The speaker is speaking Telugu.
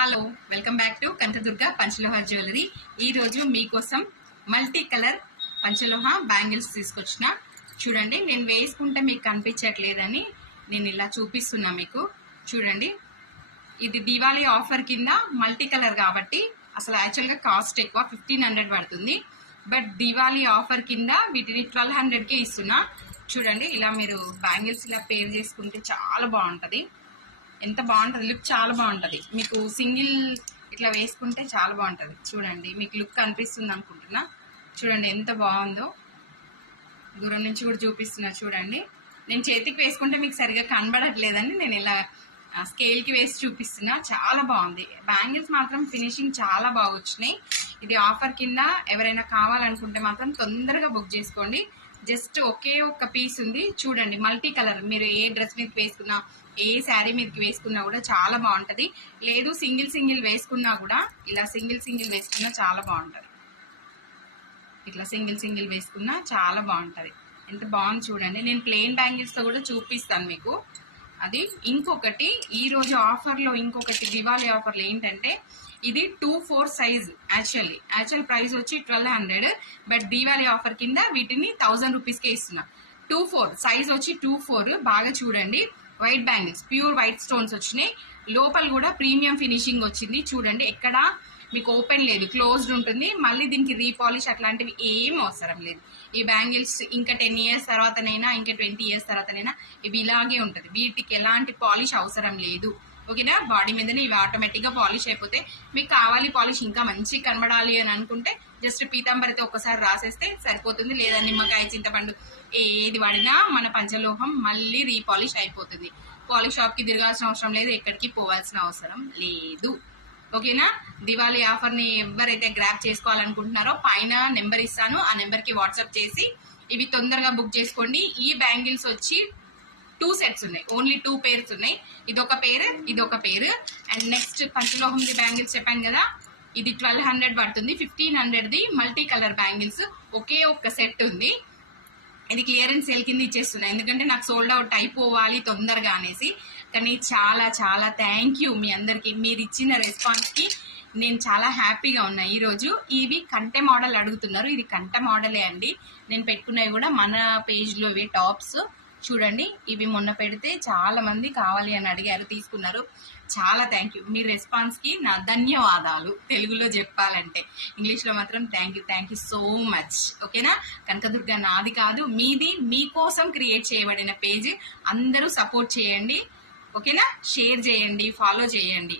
Hello, welcome back to Kanakadurga Panchaloha jewellery. ఈరోజు మీకోసం మల్టీ కలర్ పంచలోహ బ్యాంగిల్స్ తీసుకొచ్చిన. చూడండి, నేను వేసుకుంటే మీకు కనిపించట్లేదని నేను ఇలా చూపిస్తున్నా మీకు. చూడండి, ఇది దివాళీ ఆఫర్ కింద మల్టీ కలర్ కాబట్టి అసలు యాక్చువల్గా కాస్ట్ ఎక్కువ 1500 పడుతుంది. బట్ దివాళీ ఆఫర్ కింద వీటిని 1200కే ఇస్తున్నా. చూడండి, ఇలా మీరు బ్యాంగిల్స్ ఇలా పేర్ చేసుకుంటే చాలా బాగుంటుంది. ఎంత బాగుంటుంది, లుక్ చాలా బాగుంటుంది. మీకు సింగిల్ ఇట్లా వేసుకుంటే చాలా బాగుంటుంది. చూడండి, మీకు లుక్ కనిపిస్తుంది అనుకుంటున్నా. చూడండి ఎంత బాగుందో, దూరం నుంచి కూడా చూపిస్తున్నా. చూడండి, నేను చేతికి వేసుకుంటే మీకు సరిగా కనబడట్లేదని నేను ఇలా స్కేల్కి వేసి చూపిస్తున్నా. చాలా బాగుంది. బ్యాంగిల్స్ మాత్రం ఫినిషింగ్ చాలా బాగా వచ్చినాయి. ఇది ఆఫర్ కింద ఎవరైనా కావాలనుకుంటే మాత్రం తొందరగా బుక్ చేసుకోండి. జస్ట్ ఒకే ఒక్క పీస్ ఉంది. చూడండి, మల్టీ కలర్, మీరు ఏ డ్రెస్ మీద వేసుకున్నా, ఏ శారీ మీదకి వేసుకున్నా కూడా చాలా బాగుంటుంది. లేదు సింగిల్ వేసుకున్నా కూడా ఇలా సింగిల్ వేసుకున్నా చాలా బాగుంటుంది. ఇట్లా సింగిల్ వేసుకున్నా చాలా బాగుంటుంది. ఎంత బాగుంది చూడండి. నేను ప్లెయిన్ బ్యాంగిల్స్తో కూడా చూపిస్తాను మీకు. అది ఇంకొకటి ఈరోజు ఆఫర్లో, ఇంకొకటి దివాళీ ఆఫర్లో ఏంటంటే ఇది 2-4 సైజ్. యాక్చువల్ ప్రైస్ వచ్చి 1200, బట్ దీవాళీ ఆఫర్ కింద వీటిని 1000 రూపీస్కే ఇస్తున్నా. 2-4 సైజ్ వచ్చి 2-4. బాగా చూడండి, white bangles, pure white stones వచ్చినాయి. లోపల కూడా ప్రీమియం ఫినిషింగ్ వచ్చింది. చూడండి, ఎక్కడ మీకు ఓపెన్ లేదు, క్లోజ్డ్ ఉంటుంది. మళ్ళీ దీనికి రీపాలిష్ అట్లాంటివి ఏం అవసరం లేదు. ఈ బ్యాంగిల్స్ ఇంకా 10 ఇయర్స్ తర్వాతనైనా, ఇంకా 20 ఇయర్స్ తర్వాతనైనా ఇవి ఇలాగే ఉంటుంది. వీటికి ఎలాంటి పాలిష్ అవసరం లేదు. ఓకేనా? బాడీ మీదనే ఇవి ఆటోమేటిక్గా పాలిష్ అయిపోతే, మీకు కావాలి పాలిష్ ఇంకా మంచి కనబడాలి అని అనుకుంటే జస్ట్ పీతాంబరితో ఒకసారి రాసేస్తే సరిపోతుంది. లేదా నిమ్మకాయ, చింతపండు ఏది వాడినా మన పంచలోహం మళ్ళీ రీపాలిష్ అయిపోతుంది. పాలిష్ షాప్కి తిరగాల్సిన అవసరం లేదు, ఎక్కడికి పోవాల్సిన అవసరం లేదు. ఓకేనా? దివాళీ ఆఫర్ని ఎవరైతే గ్రాప్ చేసుకోవాలనుకుంటున్నారో పైన నెంబర్ ఇస్తాను, ఆ నెంబర్కి వాట్సాప్ చేసి ఇవి తొందరగా బుక్ చేసుకోండి. ఈ బ్యాంగిల్స్ వచ్చి 2 సెట్స్ ఉన్నాయి, ఓన్లీ 2 పేర్స్ ఉన్నాయి. ఇదొక పేరు, ఇదొక పేరు. అండ్ నెక్స్ట్ పంచలోహంది బ్యాంగిల్స్ చెప్పాను కదా, ఇది 1200 పడుతుంది. 1500ది మల్టీ కలర్ బ్యాంగిల్స్ ఒకే ఒక్క సెట్ ఉంది. ఇది క్లియరెన్స్ సేల్ కింద ఇచ్చేస్తున్నా, ఎందుకంటే నాకు సోల్డ్ అవుట్ అయిపోవాలి తొందరగా అనేసి. కానీ చాలా చాలా థ్యాంక్ యూ మీ అందరికీ. మీరు ఇచ్చిన రెస్పాన్స్కి నేను చాలా హ్యాపీగా ఉన్నా. ఈరోజు ఇవి కంటె మోడల్ అడుగుతున్నారు, ఇది కంట మోడలే అండి. నేను పెట్టుకున్నవి కూడా మన పేజ్లో ఇవి టాప్స్. చూడండి, ఇవి మొన్న పెడితే చాలా మంది కావాలి అని అడిగారు, తీసుకున్నారు. చాలా థ్యాంక్ యూ. మీ రెస్పాన్స్కి నా ధన్యవాదాలు. తెలుగులో చెప్పాలంటే, ఇంగ్లీష్లో మాత్రం థ్యాంక్ యూ సో మచ్. ఓకేనా? కనకదుర్గ నాది కాదు, మీది. మీకోసం క్రియేట్ చేయబడిన పేజ్. అందరూ సపోర్ట్ చేయండి. ఓకేనా? షేర్ చేయండి, ఫాలో చేయండి.